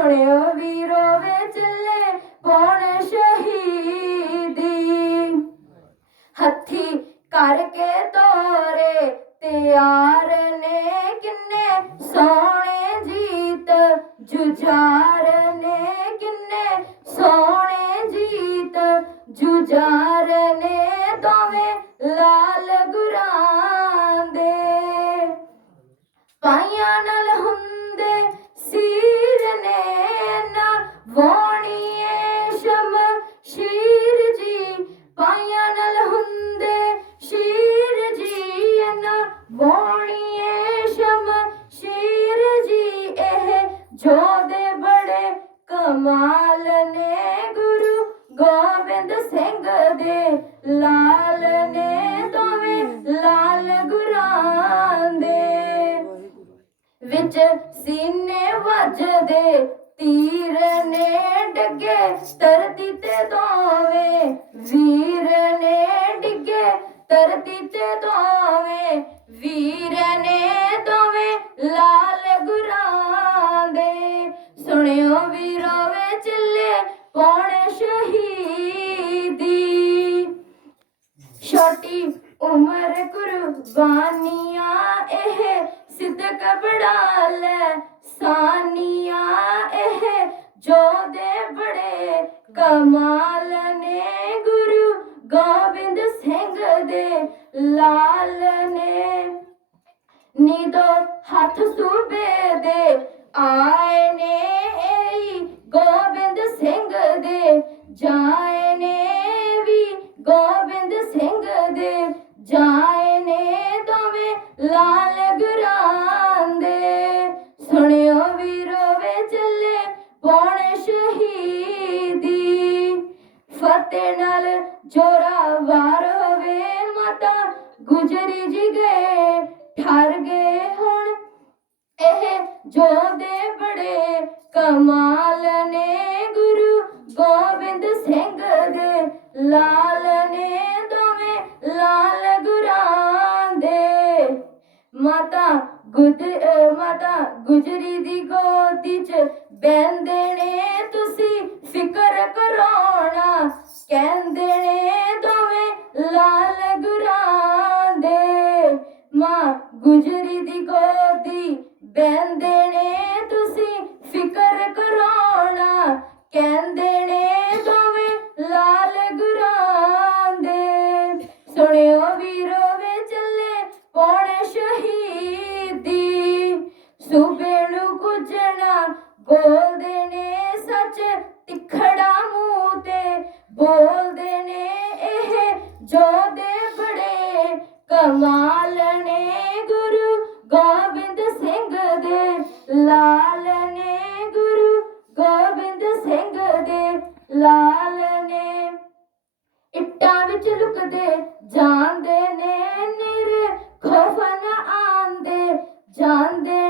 ਸੁਣਿਓ ਵੀਰੋ ਵੇ ਚੱਲੇ ਪੌਣ ਸ਼ਹੀਦੀ ਹੱਥੀ ਕਰਕੇ ਤੋਰੇ ਤਿਆਰ ਨੇ ਕਿੰਨੇ ਸੋਹਣੇ ਜੀਤ, ਜੁਝਾਰ ਨੇ ਕਿੰਨੇ ਸੋਹਣੇ ਜੀਤ, ਜੁਝਾਰ ਗੋਬਿੰਦ ਸਿੰਘ ਦੇ ਲਾਲ ਨੇ ਦੋਵੇਂ ਲਾਲ ਗੁਰਾਂ ਦੇ। ਵਿੱਚ ਸੀਨੇ ਵੱਜਦੇ, ਤੀਰ ਨੇ ਡਿੱਗੇ, ਧਰਤੀ ਤੇ ਦੋਵੇਂ ਵੀਰ ਨੇ ਡਿੱਗੇ, ਧਰਤੀ ਤੇ ਦੋਵੇਂ ਛੋਟੀ ਉਮਰ ਕੁਰਬਾਨੀਆਂ, ਇਹ ਸਿੱਧਕ ਬੜਾ ਲੈ। ਸਾਨੀਆਂ, ਇਹ ਜੋਦੇ ਬੜੇ ਕਮਾਲ ਨੇ। ਗੁਰੂ ਗੋਬਿੰਦ ਸਿੰਘ ਦੇ ਲਾਲ ਨੇ। ਨੀਦੋ ਹੱਥ ਸੂਬੇ ਦੇ ਆਏ ਨੇ। ਏ ਗੋਬਿੰਦ ਸਿੰਘ ਦੇ ਜਾਏ ਫਤਿਹ ਨਾਲ ਜੋਰਾ ਵਾਰ ਹੋਵੇ ਮਾਤਾ, ਗੁਜਰੀ ਜੀ ਗਏ ਠਰ ਗਏ ਹੁਣ। ਇਹ ਜੋਦੇ ਬੜੇ ਕਮਾਲ ਨੇ ਗੁਰੂ ਗੋਬਿੰਦ ਸਿੰਘ ਦੇ, ਲਾਲ ਨੇ ਦੋਵੇਂ ਲਾਲ ਗੁਰਾਂ ਦੇ। ਮਾਤਾ ਗੁਦ, ਮਾਤਾ ਗੁਜਰੀ ਦੀ ਗੋਦੀ ਚ ਬੈੰਦੇ ਨੇ ਤੁਸੀਂ ਫਿਕਰ ਕਰਾਉਣਾ। ਕਹਿੰਦੇ ਨੇ ਦੋਵੇਂ ਲਾਲ ਗੁਰਾਂ ਮਾਂ ਗੁਜਰੀ ਦੀ ਗੋਦੀ ਬੈੰਦੇ ਨੇ ਤੁਸੀਂ ਫਿਕਰ ਕਰਾਉਣਾ। ਕਹਿੰਦੇ ਨੇ ਦੋਵੇਂ ਲਾਲ ਗੁਰਾਂ ਦੇ। ਸੁਣਿਓ ਵੀਰੋ ਵੇ ਚੱਲੇ ਪੌਣ ਸ਼ਹੀਦੀ? ਸੂਬੇ ਬੋਲਦੇ ਨੇ ਇਹ ਜੋਦੇ ਬੜੇ ਕਮਾਲ ਨੇ, ਗੁਰੂ ਗੋਬਿੰਦ ਸਿੰਘ ਦੇ। ਲਾਲ ਨੇ, ਗੁਰੂ ਗੋਬਿੰਦ ਸਿੰਘ ਦੇ। ਲਾਲ ਨੇ ਇੱਟਾਂ ਵਿੱਚ ਲੁਕਦੇ ਜਾਂਦੇ ਨੇ, ਨਿਰ ਖੌਫ ਨਾ ਆਂਦੇ। ਜਾਂਦੇ